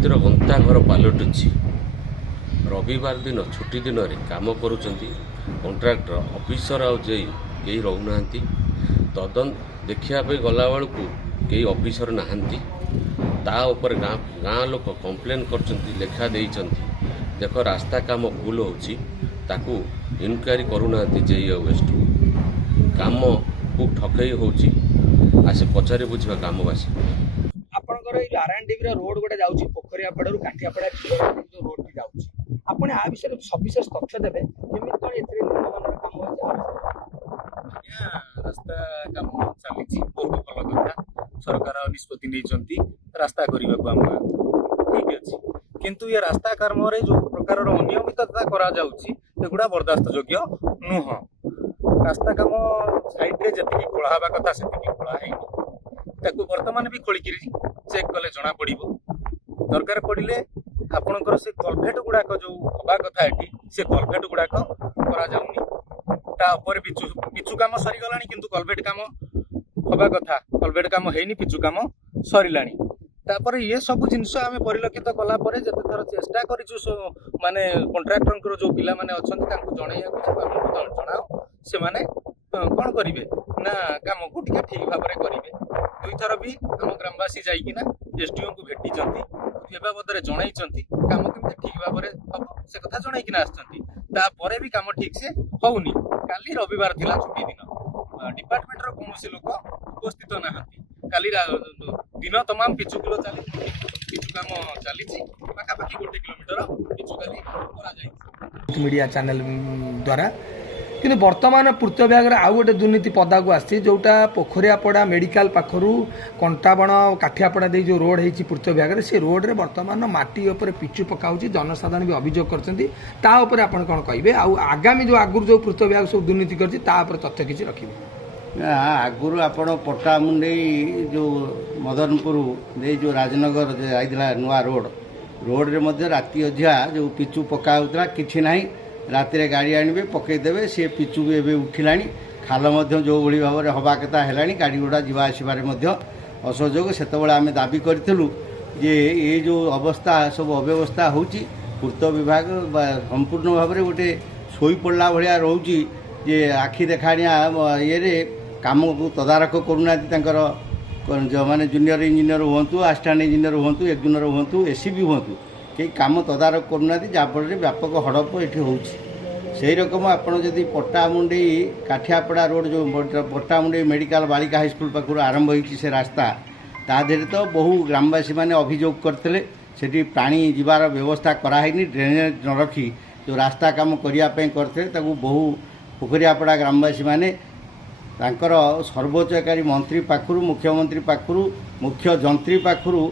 ରାଜନୀतिर ଗନ୍ତାଘର ପାଲଟୁଛି। रविवार दिन छुट्टी दिन में काम करुँच कंट्राक्टर ऑफिसर कई रहूना तदन देखापी गला बेलू कई ऑफिसर नहांती तापर गाँ लोक कंप्लेन कर लेखा देख रास्ता काम भूल होताकू इनक्वारी करूना जेई वेस्ट काम को ठकई होची आसे पचारि बुझा ग्रामवासी आपणकर आरएनडी रोड गोटे जाऊँगी पोखरियापड़ू काठियापड़ा जो रोड टी जाऊँगी आपण आ विषय सविशेष तथ्य देवे केमी कौन ए काम रास्ता काम चली बहुत भल कथा सरकार निष्पत्ति नहीं रास्ता करने को आम ठीक अच्छे किंतु ये रास्ता काम जो प्रकार अनियमितता करा बर्दास्त योग्य नुह रास्ता काम साइड जी खोला हवा कथा से खोला है बर्तमान भी खोलिकी चेक कले जना पड़ दरकार पड़े आपणकर से कलभेट गुड़ाक जो हवा कथा ये से कलभेट गुड़ाक कर पिचु काम सरीगला किंतु कलभेट काम हवा कथा कलभेट काम है पिचु काम सरीला ये सब जिनस आम परिलक्षित कलापर जिते थर चेष्टा करूँ माने कंट्राक्टर जो पिला माने अच्छा जनाओ से माने कौन करेंगे ना काम को ठीक भाव में करेंगे दुई थर भी आम ग्रामवासी जाइकिना एसडीओ को भेटी ए बाबद जनई काम केमती ठीक भाव में हम से कथा जनईकिना आसपर भी काम ठीक से होनी काली रविवार थिला छुट्टी दिन डिपार्टमेंट कौन लोक उपस्थित ना काली दिन तमाम पिचु किलो चली पिचु काम चली पाखापाखि 1 किलोमीटर पिचु काली मीडिया चैनल द्वारा किंतु वर्तमान पूर्त विभाग आउ गोटे दुर्नीति पदा को आसी जोटा पोखरियापड़ा मेडिकल पाखरु कंटाबण काठियापड़ा दे जो रोड है पूर्त विभाग से रोड रे वर्तमान माटी उपर पिचु पकाऊ जनसाधारण भी अभियोग कर कौन कहे आगामी जो आगुरी जो पूर्त विभाग सब दुर्नीति कर तथ्य किसी रखिए आगुरी आप पट्टामुंडे जो मदनपुर दे जो राजनगर जाइला नुआ रोड रे राति अधिया जो पिचु पकाउला किछि नाही राति गाड़ी आणवे पकईदे सी पिचु भी एवं उठिला खाल जो भाव में हवा कथा है गाड़ी गुड़ा जावा आसबार असहयोग से आम दाबी करूँ जे ये जो अवस्था सब अव्यवस्था होची पूर्त विभाग संपूर्ण भाव में गोटे शोई पड़ा भाया रोचे जे आखि देखाणिया ये कम को तदारख करूना जो मैंने जूनियर इंजीनियर हूँ असिस्टांट इंजीनियर हूँ एक्जुनियर हूँ एसीबी हूँ कई कम तदारख करूना जहाँफल व्यापक हड़प ये होती रकम आपड़ जदि पट्टामुंडई काठियापड़ा रोड जो पट्टामुंडई मेडिकल बालिका हाईस्कल पाखु आरंभ होती से रास्ता तादेह तो बहु ग्रामवासी मैंने अभियोग करते से पानी जीवार व्यवस्था कराई ड्रेनेज न रखी जो रास्ता काम करते बहु पोखरियापड़ा ग्रामवासी मैंने सर्वोच्चकारी मंत्री पाखु मुख्यमंत्री पाखु मुख्य जंत्री पाखु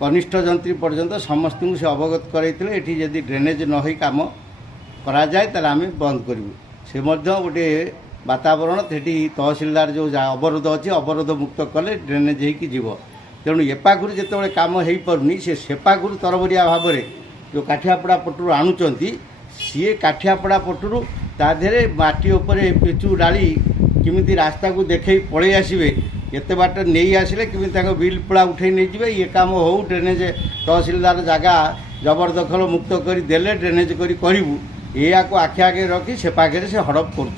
कनिष्ठ जंत्री पर्यंत समस्त से अवगत करते जदि ड्रेनेज न हो काम करा जाए ताले आम बंद करूँ से गोटे वातावरण से तहसिलदार जो अवरोध अच्छे अवरोध मुक्त कले ड्रेनेज हो तेणु ए पाखु जो कम हो पारनी से पाखु तरबरिया भाव में जो काठियापड़ा पटू आणुंट सी काठियापड़ा पटू ताधे माटी उपर पिचु डाली किमिति रास्ता को देखे पलि आसवे एत बाट नहीं आसिले किमिति बिल पुला उठे नहीं जाए ये काम हो ड्रेनेज तहसिलदार जगह जबरदखल मुक्त कर देले ड्रेनेज करूँ या आखि आगे रखी से पाखे से हड़प कर